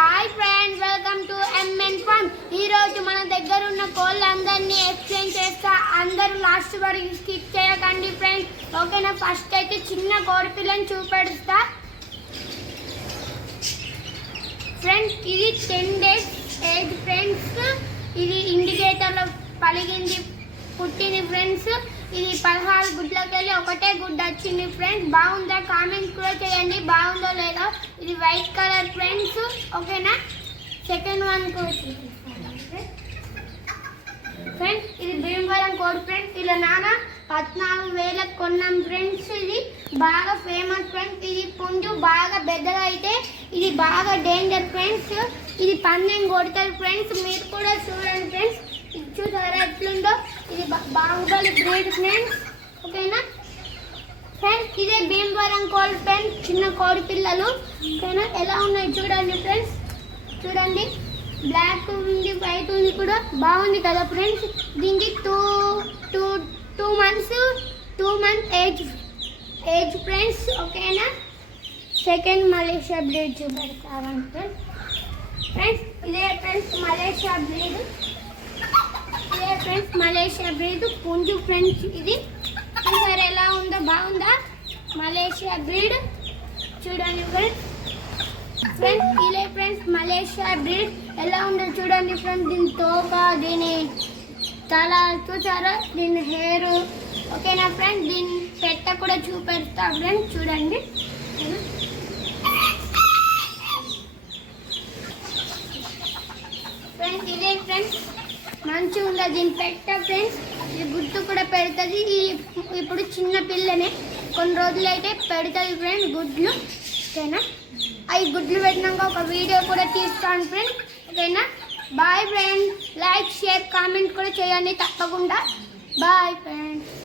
Hi friends, welcome to MN fun. ఈరోజు మన దగ్గర ఉన్న కోళ్ళందరినీ ఎక్స్ప్లెయిన్ చేస్తా. అందరూ లాస్ట్ వరకు స్కిప్ చేయకండి ఫ్రెండ్స్, ఓకేనా? ఫస్ట్ అయితే చిన్న కోడి పిల్లని చూపెడుస్తా ఫ్రెండ్స్. ఇది 10 days ఏజ్ ఫ్రెండ్స్. ఇది ఇండికేటర్లో పలిగింది, పుట్టింది ఫ్రెండ్స్. ఇది 16 గుడ్లకెళ్ళి ఒకటే గుడ్డ వచ్చింది ఫ్రెండ్స్. బాగుందా? కామెంట్ కూడా చేయండి బాగుందో లేదో. ఇది వైట్ కలర్ ఫ్రెండ్స్, ఓకేనా? సెకండ్ వన్ కూడా ఫ్రెండ్స్. ఇది భీమవరం కోడి ఫ్రెండ్స్. ఇలా నాన్న 14,000 కొన్నాం ఫ్రెండ్స్. ఇది బాగా ఫేమస్ ఫ్రెండ్స్. ఇది పుంజు బాగా పెద్దగా అయితే ఇది బాగా డేంజర్ ఫ్రెండ్స్. ఇది పందెం కొడతారు ఫ్రెండ్స్. మీరు కూడా చూడండి ఫ్రెండ్స్. ఇది చూసారా ఎట్లుందో? ఇది బాహుబలి బ్రీడ్ ఫ్రెండ్స్, ఓకేనా ఫ్రెండ్స్? ఇదే భీమవరం కోడి ఫ్రెండ్స్, చిన్న కోడి పిల్లలు, ఓకేనా? ఎలా ఉన్నాయి చూడండి ఫ్రెండ్స్. చూడండి, బ్లాక్ ఉంది, వైట్ ఉంది కూడా, బాగుంది కదా ఫ్రెండ్స్. దీనికి టూ మంత్స్ ఏజ్ ఫ్రెండ్స్, ఓకేనా? సెకండ్ మలేషియా బ్రీడ్ చూపెడతారంటే ఫ్రెండ్స్. ఇదే ఫ్రెండ్స్ మలేషియా బ్రీడ్. ఇదే ఫ్రెండ్స్ మలేషియా బ్రీడ్ పుంజు ఫ్రెండ్స్. ఇది చూసారు ఎలా ఉందో? బాగుందా? మలేషియా బ్రీడ్ చూడండి ఫ్రెండ్స్. ఇదే ఫ్రెండ్స్ మలేషియా బ్రీడ్ ఎలా ఉందో చూడండి ఫ్రెండ్స్. దీని తోక, దీని తల చూసారా, దీని హెయిర్, ఓకేనా ఫ్రెండ్స్? దీని పెట్ట కూడా చూపెడతా ఫ్రెండ్స్, చూడండి. ఫ్రెండ్స్ ఇదే ఫ్రెండ్స్ మంచిగా ఉందా దీని పెట్ట ఫ్రెండ్స్. ఇది గుడ్డు కూడా పెడుతుంది. ఇప్పుడు చిన్న పిల్లనే, కొన్ని రోజులు అయితే పెడుతుంది ఫ్రెండ్స్ గుడ్లు, ఓకేనా? అవి గుడ్లు పెట్టినాక ఒక వీడియో కూడా తీస్తాను ఫ్రెండ్స్, ఓకేనా? Bye friends. Like, share, comment కూడా చేయండి తప్పకుండా. Bye friends.